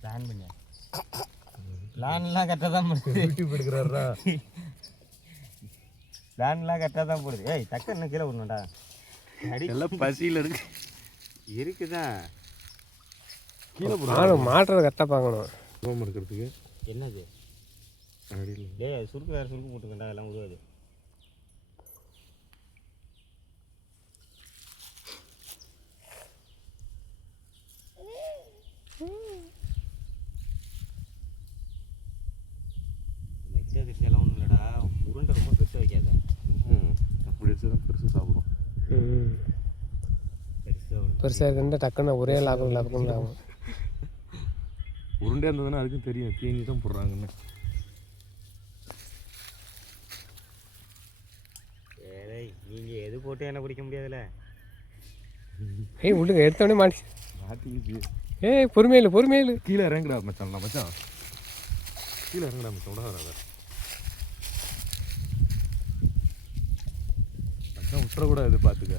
Plan பண்ணியா பிளான்லாம் கரெக்டாக தான் போடுது. யூடியூப் எடுக்கிறாரா? பிளான்லாம் கரெக்டாக தான் போடுது. ஏய் டக்கு என்ன கீழே விடணும்டா. எல்லாம் பசியில் இருக்கு. இருக்குதான் கீழே மாட்டுறதை கரெக்டாக பார்க்கணும். ரோம் இருக்கிறதுக்கு என்னது அடியில் டேய் அது சுருக்கு வேறு சுருக்கு போட்டுக்கண்டா எல்லாம் உருவாது. நெக்ஸ்ட் திருச்சியெல்லாம் ஒன்றும் இல்லைடா, உருண்டை ரொம்ப பெருசாக வைக்காத. அப்படி வச்சு தான் பெருசு சாப்பிடும். பெருசாக இருக்குன்னு டக்குன்னு ஒரே லாபம் ஆகும். உருண்டையாக இருந்ததுன்னா அதுக்கும் தெரியும் தீனி தான் போடுறாங்கன்னு. ஏய் நீங்கள் எது போட்டு என்ன பிடிக்க முடியாதுல்ல. ஏய் விடுங்க, எடுத்தோடனே மாட்டிக்கிச்சு. ஏய் பொறுமையில் கீழே இறங்குடா மச்சான். மச்சான் கீழே இறங்குடா மச்சான். விட வராத மச்சான், விட்டுறக்கூடாது பார்த்துக்க.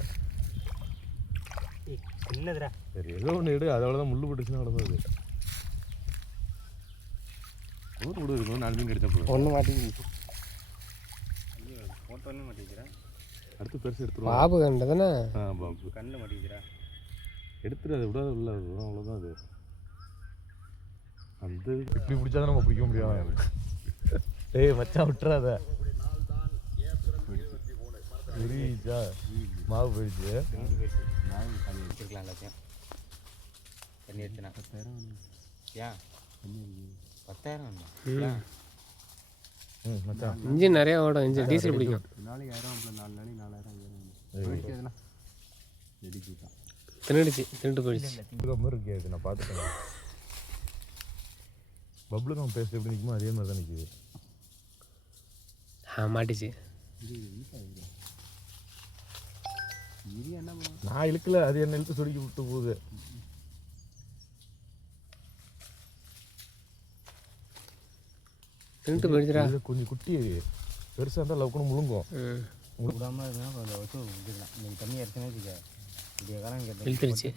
சின்னதுடா சரி ஏதோ ஒன்று எடு. அதோட தான் முள்ளு போட்டுச்சுன்னா அவ்வளோதான். அது ஊர் விடுவது 4 மீன் எடுத்த போதும். ஒன்று மாட்டிக்கிச்சு. ஃபோட்டோன்னு மாட்டிக்கிறேன். அடுத்து பெருசு எடுத்துருவோம். பாபு கண்டு தானே? பாபு கண்ணில் மாட்டிக்கிறேன். எடுத்துட்டு அதை விடாத உள்ள அவ்வளோதான். அது அந்த இப்படி பிடிச்சா நம்ம பிடிக்க முடியாது. ஏய் மச்சான் விட்டுறாத. புரியுதா? மாவு போயிடுச்சு. மாவு தண்ணி வச்சுருக்கலாம் எல்லாத்தையும். தண்ணி எடுத்துனா 10,000. ஏன் 10,000? மச்சான் இன்ஜின் நிறையா ஓடும். இன்ஜின் டீசல் பிடிக்கும். நாளைக்கு 1000, 4 நாளைக்கு 4,000 தின்னுட்டு போயிடுச்சு. மாதிரி இருக்கு. அது நான் பார்த்துட்டேன். பப்ளுக்கும் பேஸ்ட் எப்படி நிற்குமோ அதே மாதிரி தான் நிற்குது. மாட்டிச்சு. நான் இழுக்கல, அது என்ன இழுத்து சுருக்கி விட்டு போகுது. தின்னுட்டு போயிடுச்சுடா. கொஞ்சம் குட்டி பெருசாக இருந்தால் லவுக்குன்னு முழுங்கும். விடாமல் இருந்தால் கொஞ்சம் வச்சு விட்டுக்கலாம். நீங்கள் தண்ணி எடுத்துன்னு வச்சுக்க. இப்படிய காலம் இழுத்துருச்சு.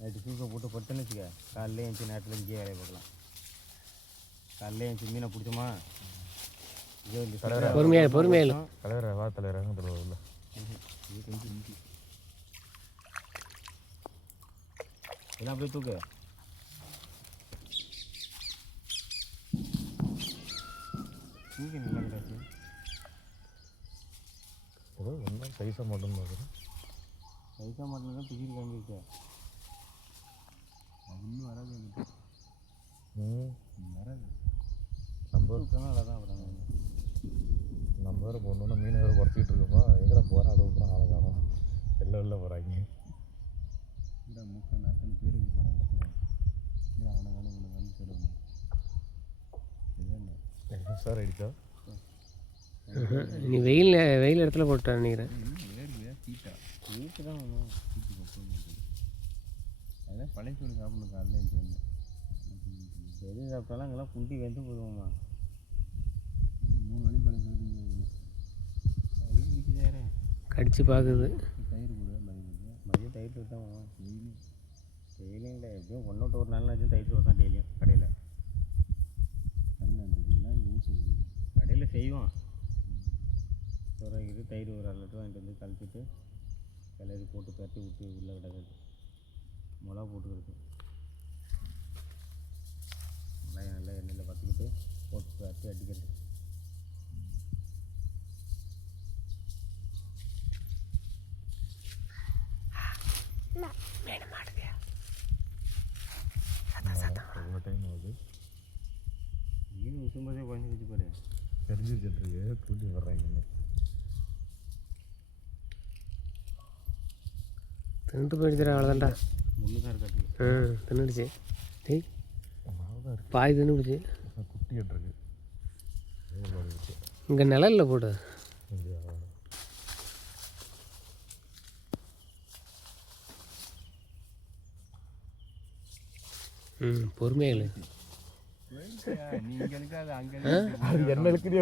நைட்டு தூக்க போட்டு பட்டுன்னு வச்சுக்க. காலையில் எழுந்துச்சி நேரத்தில் இங்கேயே வேலையை பார்க்கலாம். காலையில் எழுந்துச்சி மீனை பிடிச்சோமா பொறுமையாக தலைவரை வா தலைவராங்க தலைவர் எல்லாம் அப்படியே தூக்கு. தூக்கி நல்லா கிடாச்சு. ஏதோ ஒன்றும் சைஸாக மட்டும் பார்க்குறேன். சைஸாக மட்டும் தான் தூக்கி கிளம்பிருக்க. அது இன்னும் வராது. வராது. நல்லா தான் வராங்க. நம்ம வேறு போகணுன்னா மீனை வேறு குறைச்சிக்கிட்டு இருக்கோமா. எங்கடா போகிற அளவுக்கு தான் ஆளை காணும். வெளில போகிறாங்க. இல்லை மூக்கை நாக்குன்னு பேர் வச்சு போனேன் எல்லாத்துக்கும். இல்லை அவனை வேணும் சொல்லுவாங்க. இதுதான் சார் ஆகிடுச்சா? நீ வெயில் இடத்துல போட்டான்னு நினைக்கிறேன். வீட்டு தான் வேணும். வீட்டு போட்டு அதான் பழைய சோறு சாப்பிடணும். காலையில் எழுந்து வந்தேன். எது சாப்பிட்டாலும் அங்கெல்லாம் குண்டி வெந்து போடுவோம்மா. 3 மணி பழைய சோறு வீட்டுக்கு கடிச்சு பார்க்குது. தயிர் கூட மதியம் தயிர் சோறு தான் வேணும். டெய்லியும் இல்லை, எப்படியும் 1 விட்டு 1 நாள்னாச்சும் தயிர் சோறு தான் டெய்லியும் கடையில். கடையில் செய்வோம். சோறாக்கிட்டு தயிர் ஒரு 1/2 லிட்டர் வாங்கிட்டு வந்து கழிச்சிட்டு கிளறி போட்டு பரட்டி விட்டு உள்ளே கிடக்குது. மிளகா போட்டுக்கிறது. மிளகாய் நல்லா எண்ணெயில் பார்த்துக்கிட்டு போட்டு பரட்டி அடிக்கிறது. எவ்வளோ டைம் ஆகுது? மீன் விசும்போதே குழந்தை வச்சு பாரு. தெரிஞ்சிருக்கு தூண்டி வர்றாங்கன்னு. தின்னுட்டு போயிடுச்சுடா. அவ்வளோதான்டா. முள்ளு தான் இருக்காட்டு. தின்னுடுச்சு. டேய் பாய் தின்னுடுச்சு. குட்டி இருக்கு. இங்கே நிழலில் போடு. பொறுமையாக நீங்கள் அது அங்கே அது என்ன இருக்குதே